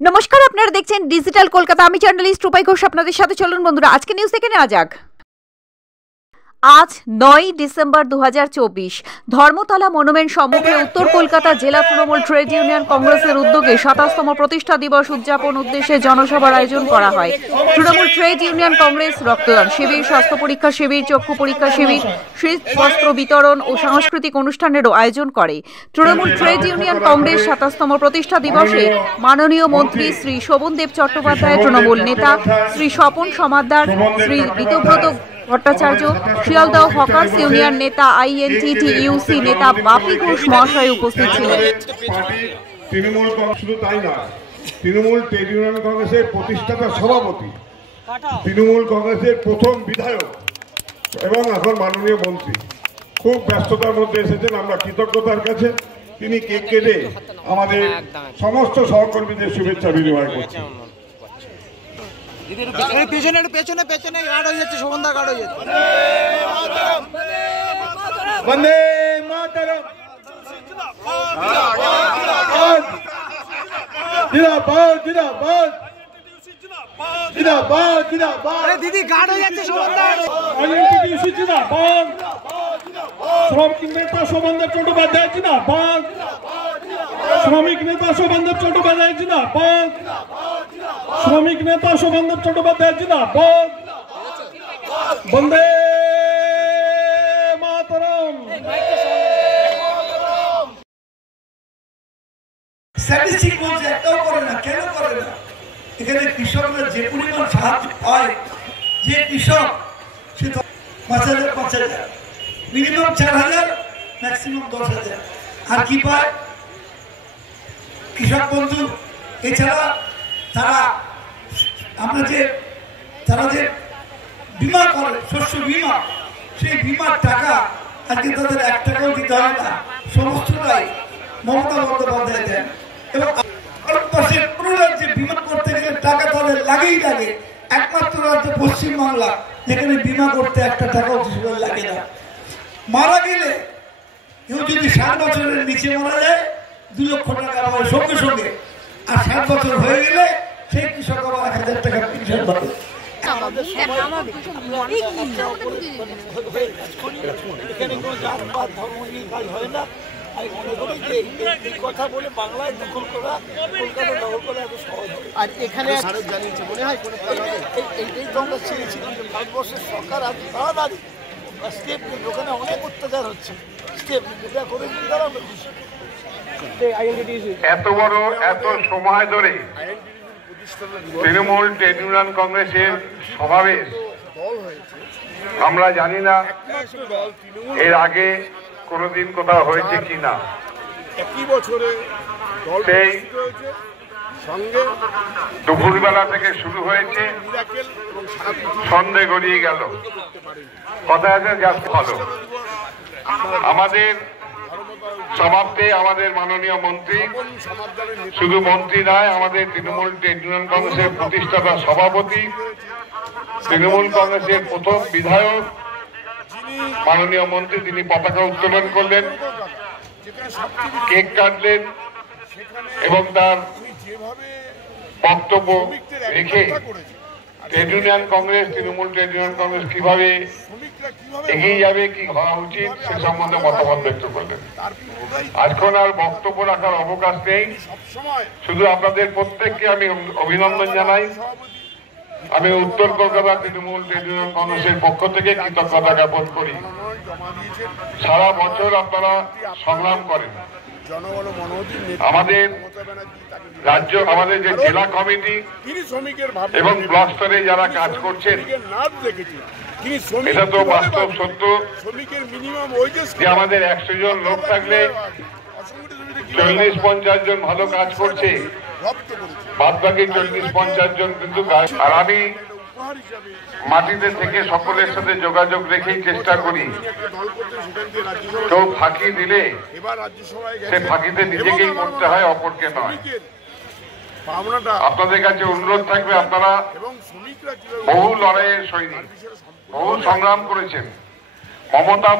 নমস্কার, আপনারা দেখছেন ডিজিটাল কলকাতা। আমি জার্নালিস্ট রূপাই ঘোষ আপনাদের সাথে। চলুন বন্ধুরা, আজকে নিউজ দেখে নেওয়া যাক। আজ 9 ডিসেম্বর 2024 ধর্মতলা মনুমেন্ট সম্মুখে উত্তর কলকাতা জেলা তৃণমূল ট্রেড ইউনিয়ন কংগ্রেসের উদ্যোগে 27তম প্রতিষ্ঠা দিবস উদযাপন উদ্দেশ্যে জনসভার আয়োজন করা হয়। তৃণমূল ট্রেড ইউনিয়ন কংগ্রেস রক্তদান শিবির, স্বাস্থ্য পরীক্ষা শিবির, চক্ষু পরীক্ষা শিবির, শীত বস্ত্র বিতরণ ও সাংস্কৃতিক অনুষ্ঠানেরও আয়োজন করে। তৃণমূল ট্রেড ইউনিয়ন কংগ্রেস 27তম প্রতিষ্ঠা দিবসে মাননীয় মন্ত্রী শ্রী শোভনদেব চট্টোপাধ্যায়, তৃণমূল নেতা শ্রী স্বপন সমাদ্দার, শ্রী বিতব্রত ভট্টাচার্য, শিয়ালদহ হকার্স ইউনিয়ন নেতা, INTTUC নেতা বাপি ঘোষ মহাশয় উপস্থিত ছিলেন। তৃণমূল শুধু তাই না, তৃণমূল ট্রেড ইউনিয়ন কংগ্রেসের প্রতিষ্ঠাতা সভাপতি, তৃণমূল কংগ্রেসের প্রথম বিধায়ক এবং এখন মাননীয় মন্ত্রী খুব ব্যস্ততার মধ্যে এসেছেন। আমরা কৃতজ্ঞতার কাছে তিনি কেক কেটে আমাদের সমস্ত সহকর্মীদের শুভেচ্ছা বিনিময় করছেন। পেছনে গার্ড হয়ে যাচ্ছে, শোভনদা গার্ড হয়ে যাচ্ছে। বন্দে মাতরম, জিন্দাবাদ জিন্দাবাদ জিন্দাবাদ জিন্দাবাদ। দিদি গার্ড হয়ে যাচ্ছে, শোভনদা। INTTUC জিন্দাবাদ, শ্রমিক নেতা শোভনদেব চট্টোপাধ্যায় জিন্দাবাদ, শ্রমিক নেতা শোভনদেব চট্টোপাধ্যায় জিন্দাবাদ, শ্রমিক নেতা শোভনদেব চট্টোপাধ্যায় জিন্দাবাদ। বন্দে মাতরম। স্ট্যাটিস্টিক বলছে একটাও করে না। কেন করে না? এখানে কৃষকরা যে পরিমাণ সাহায্য পায়, যে কৃষক সে 5,000 মিনিমাম 4,000, ম্যাক্সিমাম 10,000। আর কি পায় কৃষক বন্ধু? এছাড়া তারা যে বিমা করে, শস্য বিমা, সেই বিমার টাকা আজকে তাদের 1 টাকাও দিতে হয় না, সমস্তটাই মমতা বন্দ্যোপাধ্যায় দেন। এবং ভারতবর্ষের পুরো রাজ্যে বিমা করতে গেলে টাকা তাদের লাগেই লাগে। একমাত্র রাজ্য পশ্চিমবাংলা যেখানে বিমা করতে 1 টাকাও লাগে না। মারা গেলে কেউ যদি 60 বছরের নিচে মারা যায় 2 লক্ষ টাকা পাবে সঙ্গে সঙ্গে, আর 60 বছর হয়ে গেলে সেই কৃষক আবার 1,000 টাকা পেনশন পাবে। কথা বলে বাংলায় দখল করা, কলকাতা দখল করা এত সহজ। আর এখানে জানিয়েছে মনে হয় এইটাই তো আমরা চেয়েছিলাম যে ভারতবর্ষের সরকার আজ তাড়াতাড়ি স্টেপ নিন। ওখানে অনেক অত্যাচার হচ্ছে, স্টেপ এটা করে তারা এত বড় এত সময় ধরে তৃণমূল ট্রেড ইউনিয়ন কংগ্রেসের সমাবেশ আমরা জানি না এর আগে কোনোদিন কোথাও হয়েছে কিনা। সেই দুপুরবেলা থেকে শুরু হয়েছে, সন্ধে গড়িয়ে গেল। কথা আছে যা ভালো। আমাদের সমাপ্তে আমাদের মাননীয় মন্ত্রী, শুধু মন্ত্রী নয়, আমাদের তৃণমূল ট্রেড ইউনিয়ন কংগ্রেসের প্রতিষ্ঠাতা সভাপতি, তৃণমূল কংগ্রেসের প্রথম বিধায়ক মাননীয় মন্ত্রী, তিনি পতাকা উত্তোলন করলেন, কেক কাটলেন এবং তার বক্তব্য রেখে trade union Congress, Trinamool trade union Congress কিভাবে এগিয়ে যাবে, কি হওয়া উচিত সে সম্বন্ধে মতামত ব্যক্ত করলেন। আজকাল আর বক্তব্য রাখার অবকাশ নেই। শুধু আপনাদের প্রত্যেককে আমি অভিনন্দন জানাই। আমি উত্তর কলকাতা তৃণমূল ট্রেড ইউনিয়ন কংগ্রেসের পক্ষ থেকে কৃতজ্ঞতা জ্ঞাপন করি। সারা বছর আপনারা সংগ্রাম করেন। আমাদের রাজ্য, আমাদের যে জেলা কমিটি এবং ব্লক স্তরে যারা কাজ করছেন, এটা তো বাস্তব সত্য যে আমাদের 100 জন লোক থাকলে 40-50 জন ভালো কাজ করছে, বাদ বাকি 40-50 জন কিন্তু। আর আমি মাটিতে থেকে সকলের সাথে যোগাযোগ রেখেই চেষ্টা করি। কেউ ফাঁকি দিলে সে ফাঁকিতে নিজেকেই করতে হয়, অপরকে নয়। আপনাদের কাছে অনুরোধ থাকবে, আপনারা বহু লড়াইয়ের সৈনিক, বহু সংগ্রাম করেছেন। মমতা